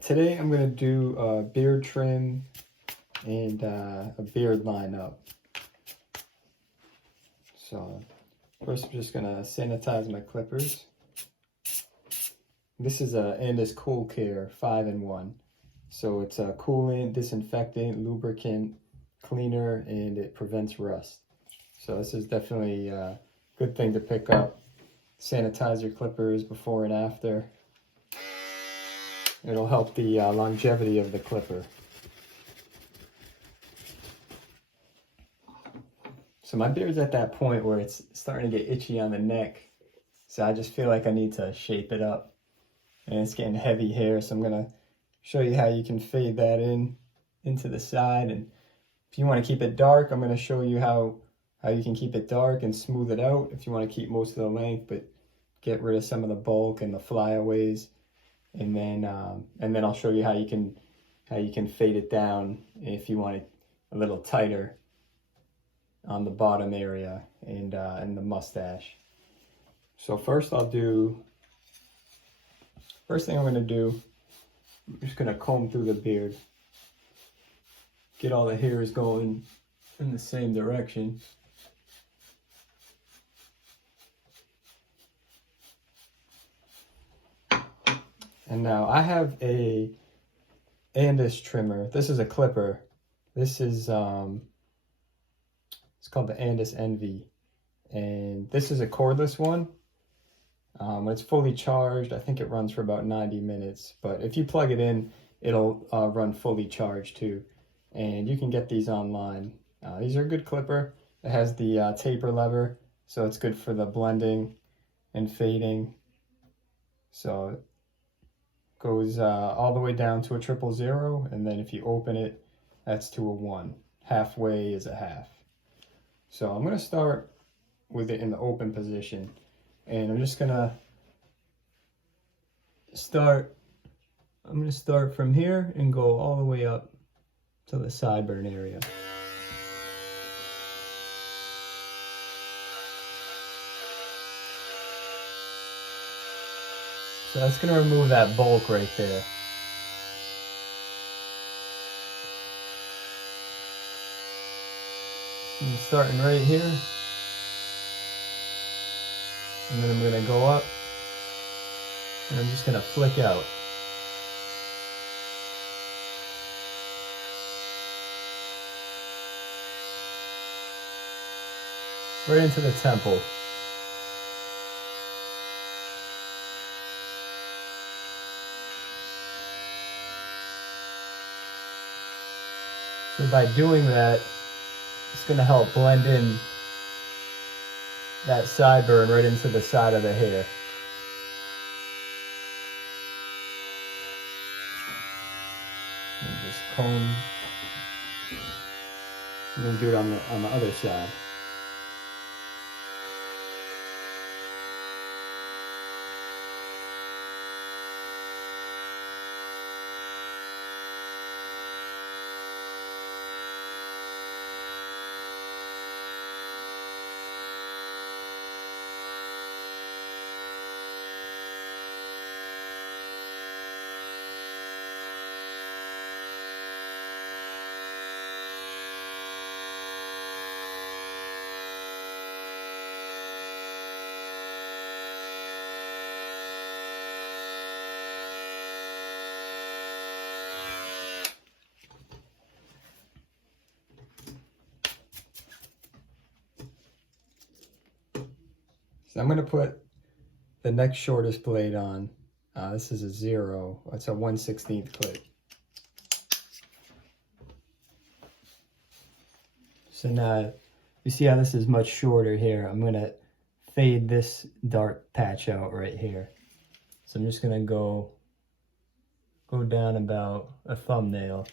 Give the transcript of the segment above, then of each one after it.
Today I'm going to do a beard trim and a beard lineup. So first I'm just going to sanitize my clippers. This is a Andis Cool Care 5-in-1. So it's a coolant, disinfectant, lubricant, cleaner, and it prevents rust. So this is definitely a good thing to pick up. Sanitize your clippers before and after. It'll help the longevity of the clipper. So my beard's at that point where it's starting to get itchy on the neck. So I just feel like I need to shape it up. And it's getting heavy hair, so I'm going to show you how you can fade that into the side. And if you want to keep it dark, I'm going to show you how you can keep it dark and smooth it out if you want to keep most of the length, but get rid of some of the bulk and the flyaways. And then I'll show you how you can fade it down if you want it a little tighter on the bottom area and the mustache. So first thing I'm going to do, I'm just going to comb through the beard, get all the hairs going in the same direction. And now I have a Andis trimmer. This is a clipper. This is it's called the Andis Envy, and this is a cordless one. When it's fully charged, I think it runs for about 90 minutes. But if you plug it in, it'll run fully charged too. And you can get these online. These are a good clipper. It has the taper lever, so it's good for the blending and fading. So it goes all the way down to a 000, and then if you open it, that's to a 1. Halfway is a half. So I'm going to start with it in the open position, and I'm just going to start from here and go all the way up to the sideburn area. So that's going to remove that bulk right there. I'm starting right here. And then I'm going to go up. And I'm just going to flick out. Right into the temple. So by doing that, it's going to help blend in that sideburn right into the side of the hair. And just comb. I'm going to do it on the other side. So I'm going to put the next shortest blade on. This is a 0. It's a 1/16 clip. So now you see how this is much shorter here. I'm going to fade this dark patch out right here. So I'm just going to go down about a thumbnail.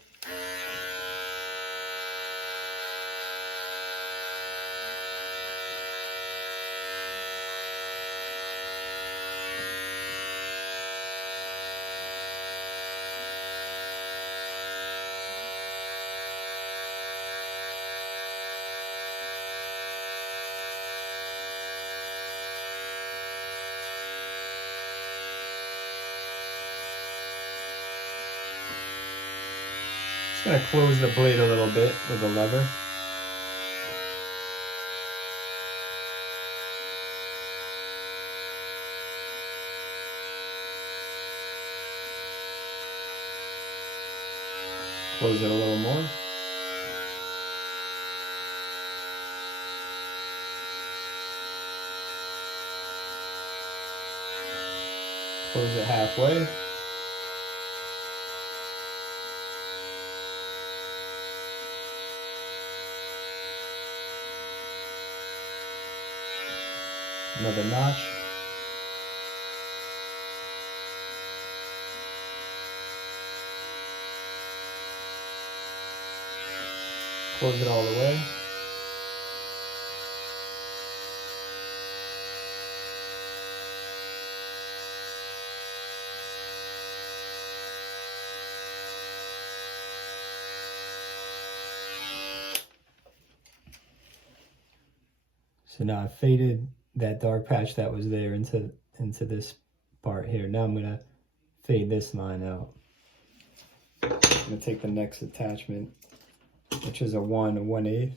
Just gonna close the blade a little bit with the lever. Close it a little more. Close it halfway. Another notch. Close it all the way. So now I've faded that dark patch that was there into this part here. Now I'm gonna fade this line out. I'm gonna take the next attachment, which is a 1/8.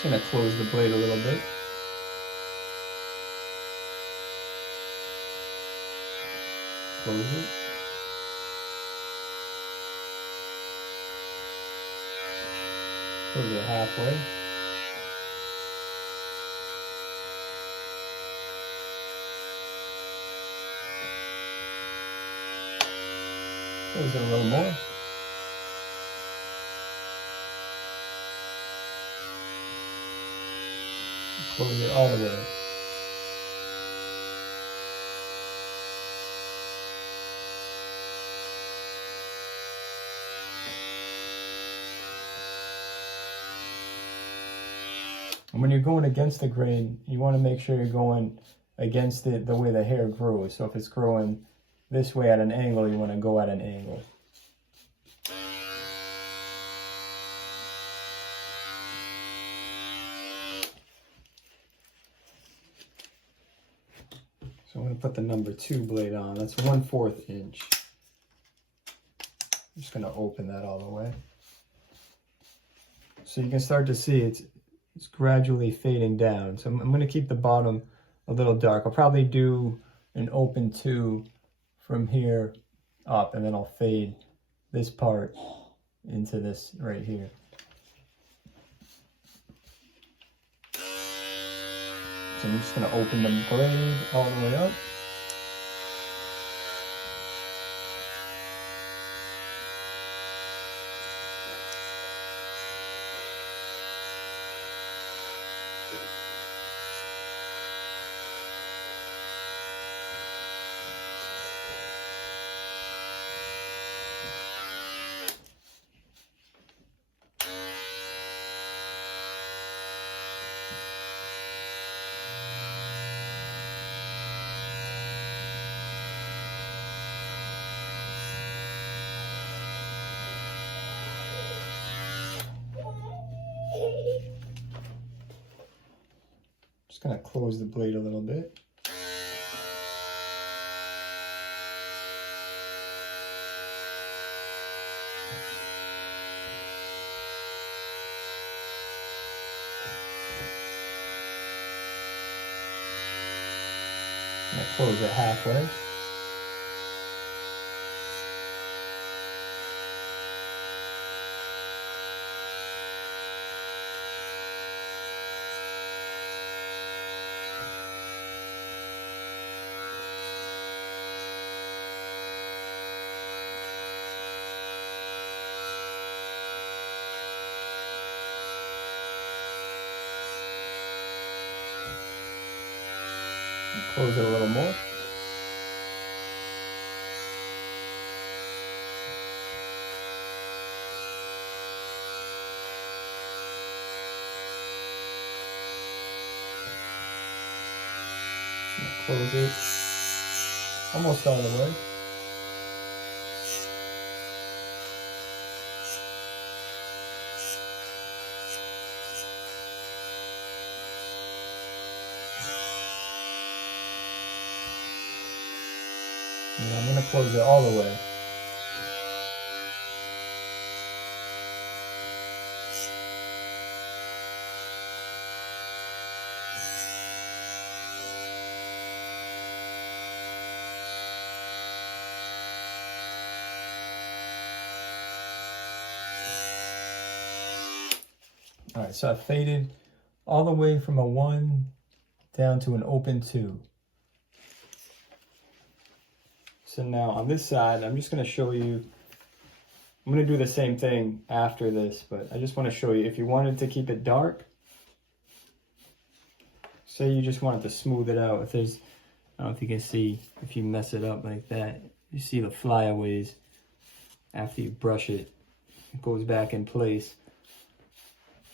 Just gonna close the blade a little bit. Close it. Close it halfway. Close it a little more. Close it all the way. And when you're going against the grain, you want to make sure you're going against it the way the hair grows. So if it's growing this way at an angle, you want to go at an angle. So I'm going to put the number 2 blade on. That's 1/4 inch. I'm just going to open that all the way. So you can start to see it's gradually fading down. So I'm going to keep the bottom a little dark. I'll probably do an open 2 from here up, and then I'll fade this part into this right here. So I'm just going to open the blade all the way up. Just gonna close the blade a little bit. close it halfway. Close it a little more. Close it almost all the way. And I'm going to close it all the way. All right, so I faded all the way from a 1 down to an open 2. So now on this side, I'm just going to show you, I'm going to do the same thing after this, but I just want to show you, if you wanted to keep it dark, say you just wanted to smooth it out, if there's, I don't know if you can see, if you mess it up like that, you see the flyaways after you brush it, it goes back in place,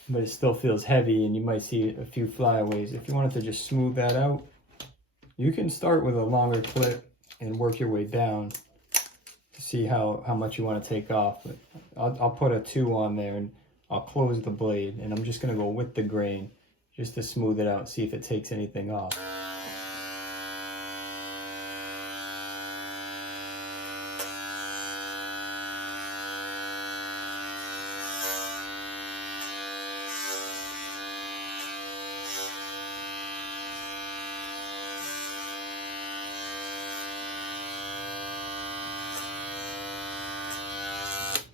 but it still feels heavy and you might see a few flyaways. If you wanted to just smooth that out, you can start with a longer clip and work your way down to see how much you want to take off. But I'll put a 2 on there and I'll close the blade, and I'm just going to go with the grain just to smooth it out, see if it takes anything off.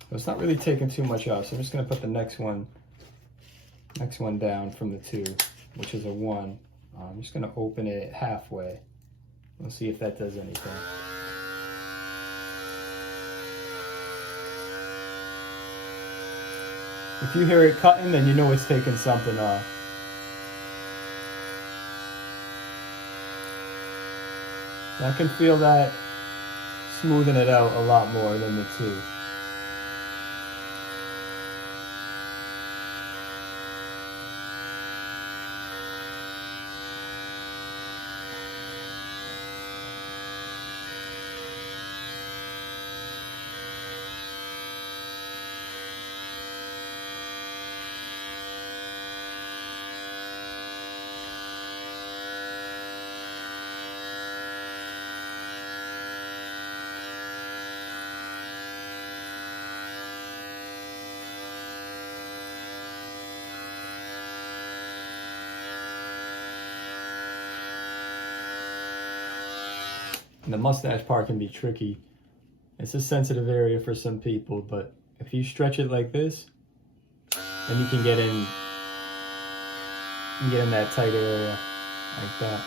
So it's not really taking too much off, so I'm just going to put the next one down from the 2, which is a 1. I'm just going to open it halfway. We'll see if that does anything. If you hear it cutting, then you know it's taking something off. I can feel that smoothing it out a lot more than the 2. And the mustache part can be tricky. It's a sensitive area for some people, but if you stretch it like this, then you can get in that tight area like that.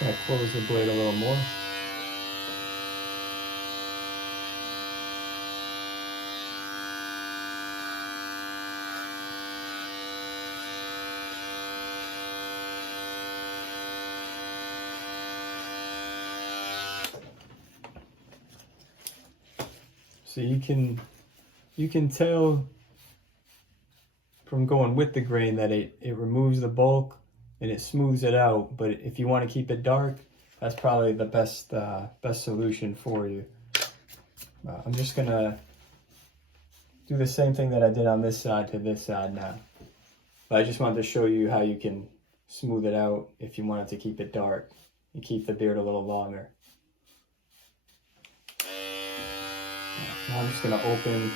So I close the blade a little more. So you can tell from going with the grain that it removes the bulk and it smooths it out. But if you want to keep it dark, that's probably the best solution for you. I'm just gonna do the same thing that I did on this side to this side now. But I just wanted to show you how you can smooth it out if you wanted to keep it dark. and keep the beard a little longer. Now I'm just gonna open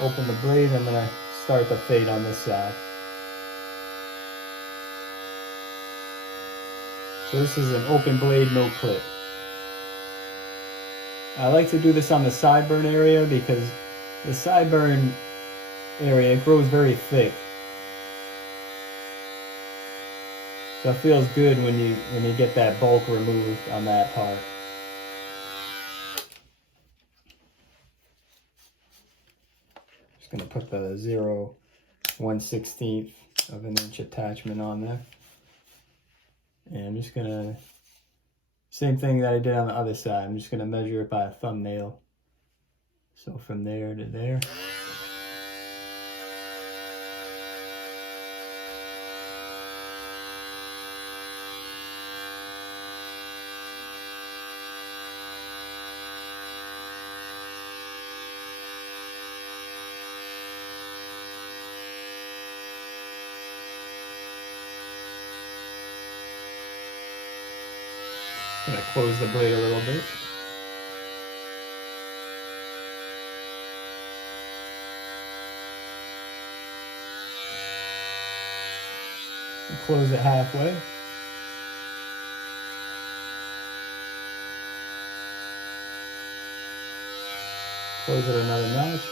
the blade. I'm gonna start the fade on this side. So this is an open blade, no clip. I like to do this on the sideburn area because the sideburn area grows very thick. So it feels good when you get that bulk removed on that part. Just gonna put the 0.1/16 of an inch attachment on there. And I'm just gonna, same thing that I did on the other side, I'm just gonna measure it by a thumbnail. So from there to there. I'm gonna close the blade a little bit. And close it halfway. Close it another notch.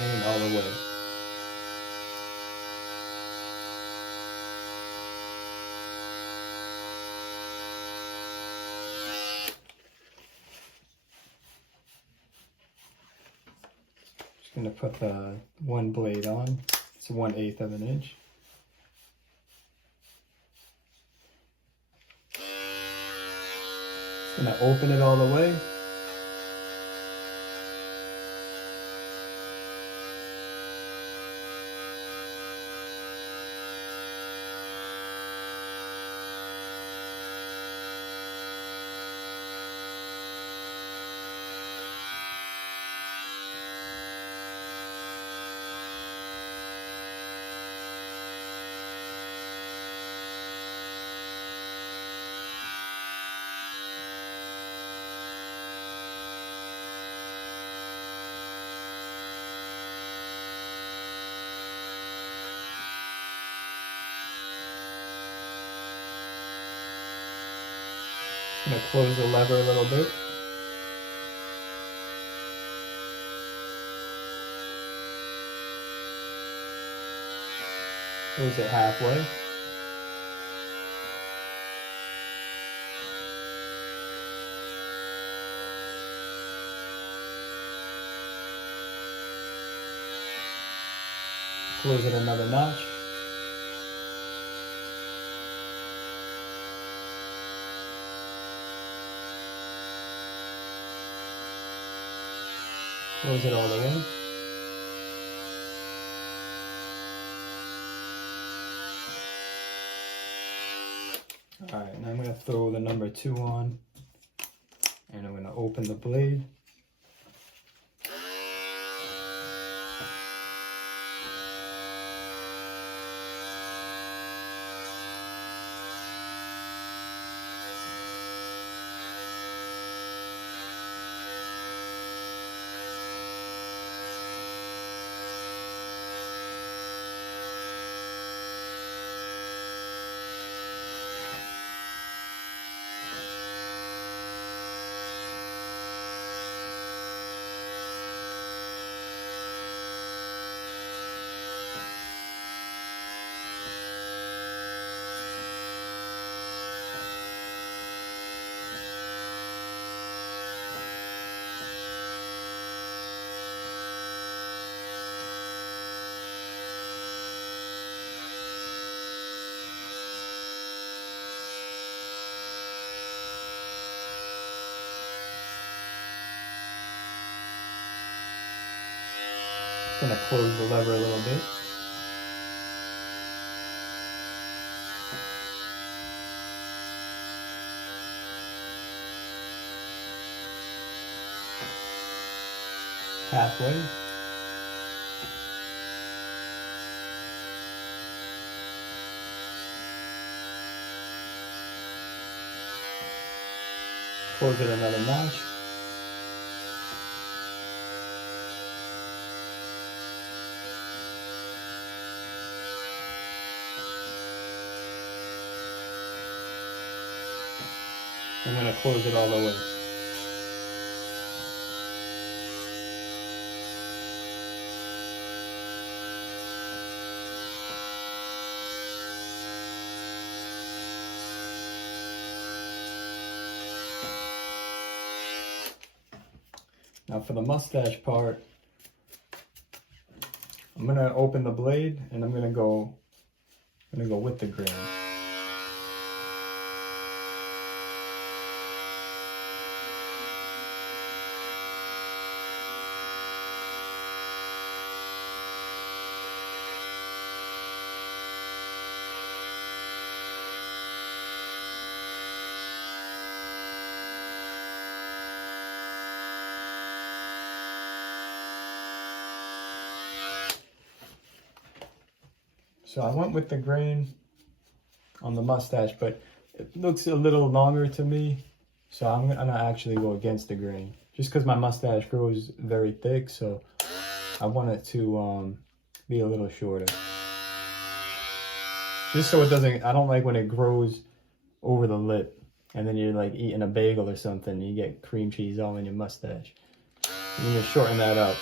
And all the way. Going to put the one blade on. It's 1/8 of an inch. Going to open it all the way. I'm going to close the lever a little bit. Close it halfway. Close it another notch. Close it all the way. Alright, now I'm going to throw the number 2 on, and I'm going to open the blade. Just going to close the lever a little bit. Halfway. close it another notch. I'm going to close it all the way. Now for the mustache part, I'm going to open the blade and I'm going to go with the grain. So I went with the grain on the mustache, but it looks a little longer to me. So I'm gonna actually go against the grain, just because my mustache grows very thick. So I want it to be a little shorter, just so it doesn't. I don't like when it grows over the lip, and then you're like eating a bagel or something, and you get cream cheese all in your mustache. You need to shorten that up.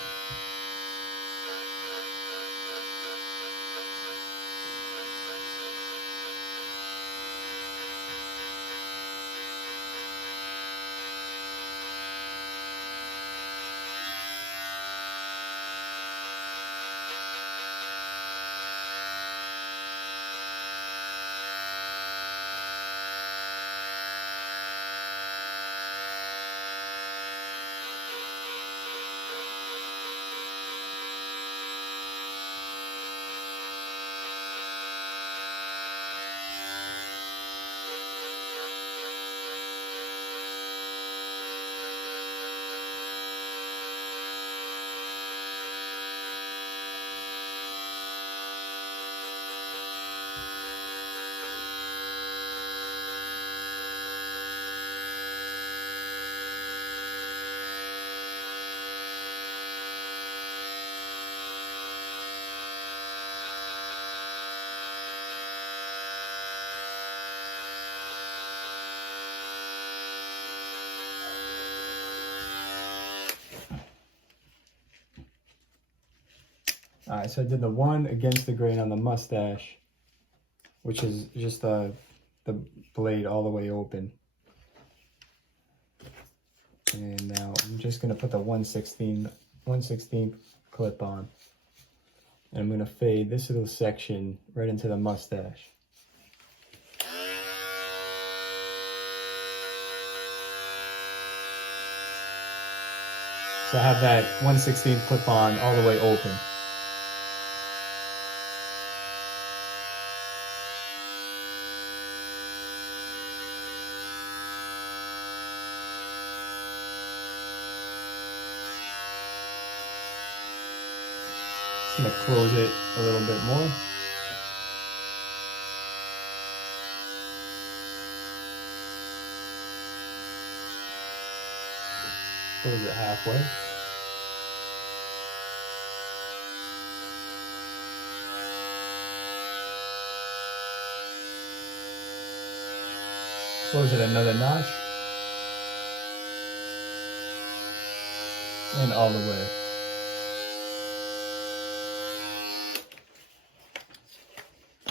All right, so I did the one against the grain on the mustache, which is just the blade all the way open. And now I'm just gonna put the 1/16 clip on. And I'm gonna fade this little section right into the mustache. So I have that 1/16 clip on all the way open. I'm going to close it a little bit more. Close it halfway. Close it another notch. And all the way.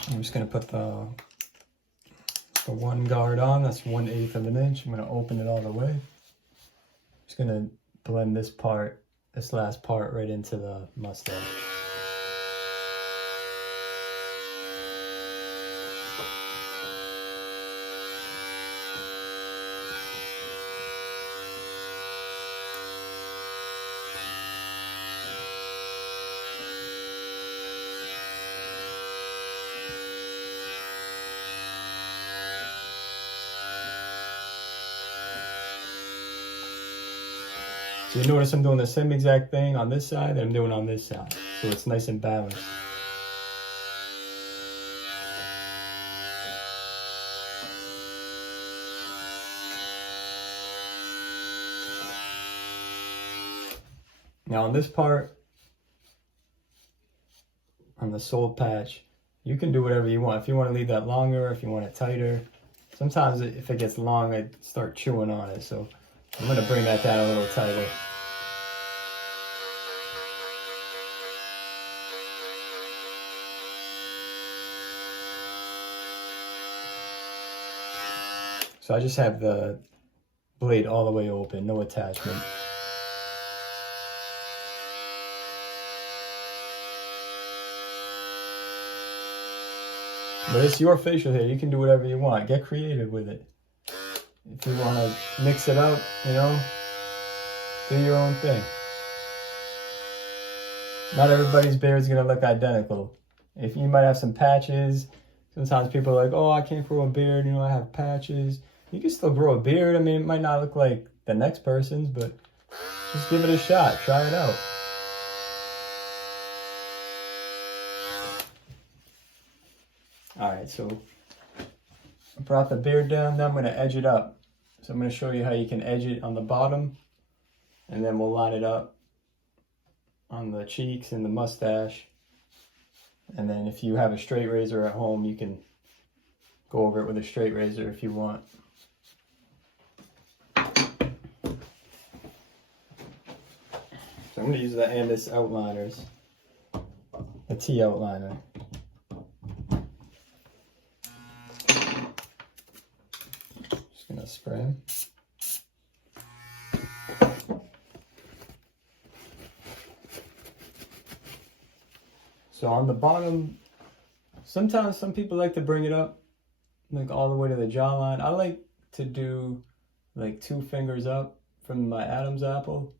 I'm just going to put the one guard on. That's 1/8 of an inch. I'm going to open it all the way. Just going to blend this last part right into the mustache. So you notice I'm doing the same exact thing on this side that I'm doing on this side. So it's nice and balanced. Now on this part, on the soul patch, you can do whatever you want. If you want to leave that longer, if you want it tighter. Sometimes if it gets long, I start chewing on it. So I'm going to bring that down a little tighter. So I just have the blade all the way open, no attachment. But it's your facial hair. You can do whatever you want. Get creative with it. If you want to mix it up, you know, do your own thing. Not everybody's beard is going to look identical. If you might have some patches, sometimes people are like, oh, I can't grow a beard, you know, I have patches. You can still grow a beard. I mean, it might not look like the next person's, but just give it a shot. Try it out. All right, so I brought the beard down. Now I'm going to edge it up. So I'm going to show you how you can edge it on the bottom, and then we'll line it up on the cheeks and the mustache. And then if you have a straight razor at home, you can go over it with a straight razor if you want. So I'm going to use the Andis outliners, a T outliner. Just going to spray them. So on the bottom, sometimes some people like to bring it up like all the way to the jawline. I like to do like 2 fingers up from my Adam's apple.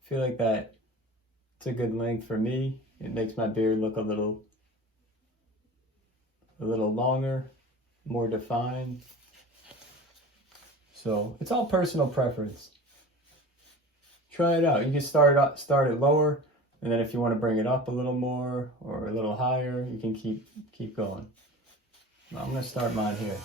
I feel like that it's a good length for me. It makes my beard look a little longer, more defined. So it's all personal preference. Try it out. You can start it lower, and then if you want to bring it up a little more or a little higher, you can keep going. Well, I'm going to start mine here.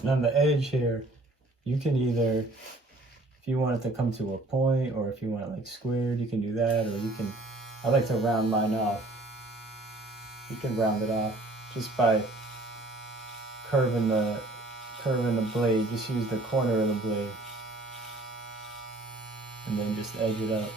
And on the edge here, you can either, if you want it to come to a point, or if you want it like squared, you can do that, or you can, I like to round mine off. You can round it off just by curving the blade. Just use the corner of the blade and then just edge it up.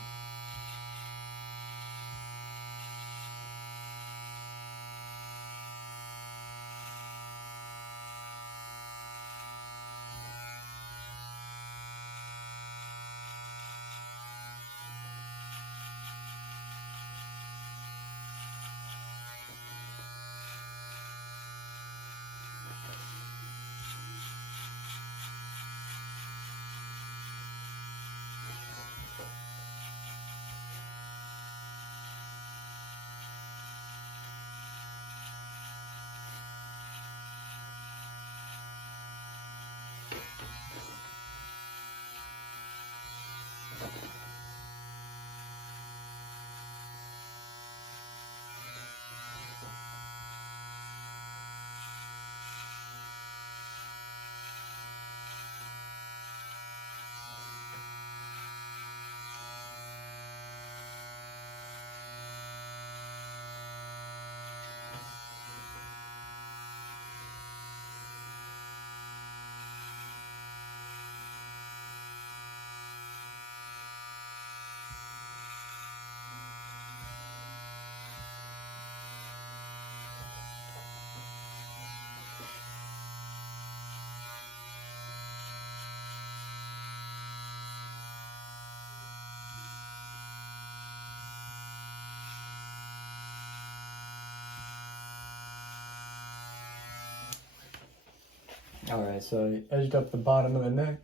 Alright, so I edged up the bottom of the neck.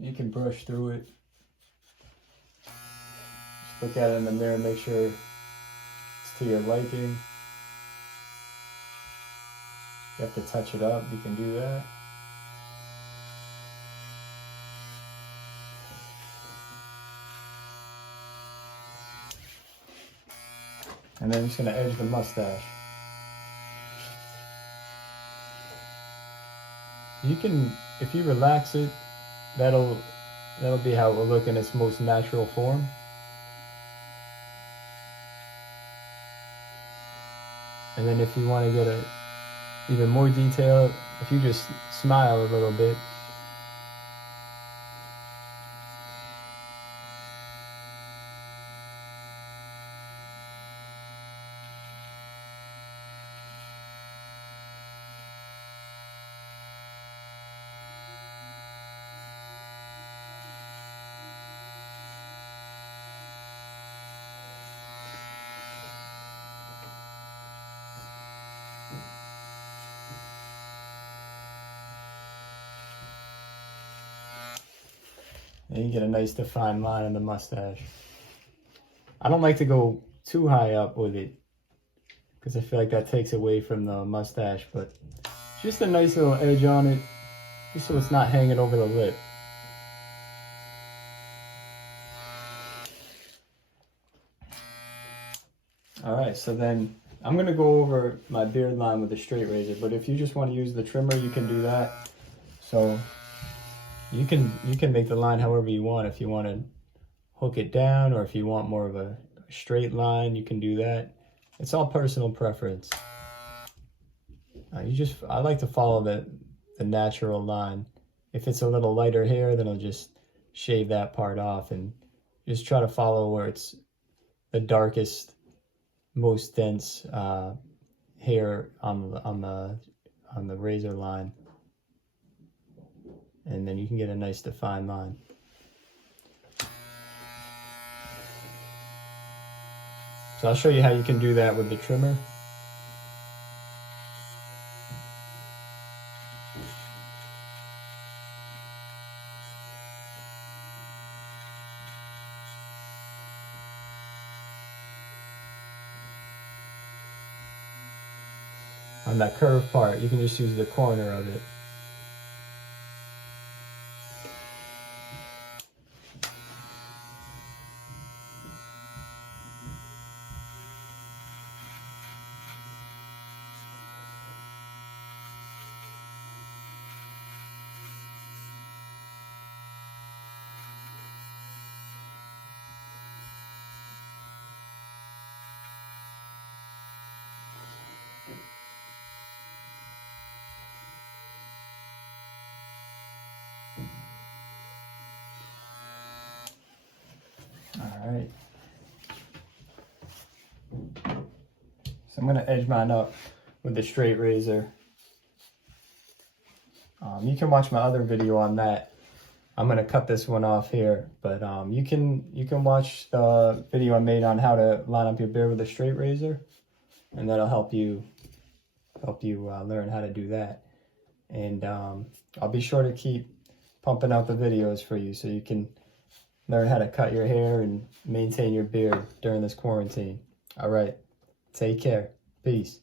You can brush through it. Just look at it in the mirror, make sure it's to your liking. If you have to touch it up, you can do that. And then I'm just going to edge the mustache. You can, if you relax it, that'll be how it will look in its most natural form. And then if you want to get even more detail, if you just smile a little bit, and you get a nice defined line in the mustache. I don't like to go too high up with it because I feel like that takes away from the mustache, but just a nice little edge on it, just so it's not hanging over the lip. Alright, so then I'm going to go over my beard line with a straight razor, but if you just want to use the trimmer, you can do that. So you can make the line however you want. If you want to hook it down, or if you want more of a straight line, you can do that. It's all personal preference. I like to follow the natural line. If it's a little lighter hair, then I'll just shave that part off and just try to follow where it's the darkest, most dense hair on the razor line, and then you can get a nice defined line. So I'll show you how you can do that with the trimmer. On that curved part, you can just use the corner of it. right. So I'm gonna edge mine up with the straight razor. You can watch my other video on that. I'm gonna cut this one off here, but you can watch the video I made on how to line up your beard with a straight razor, and that'll help you learn how to do that. And I'll be sure to keep pumping out the videos for you so you can learn how to cut your hair and maintain your beard during this quarantine. All right, take care. Peace.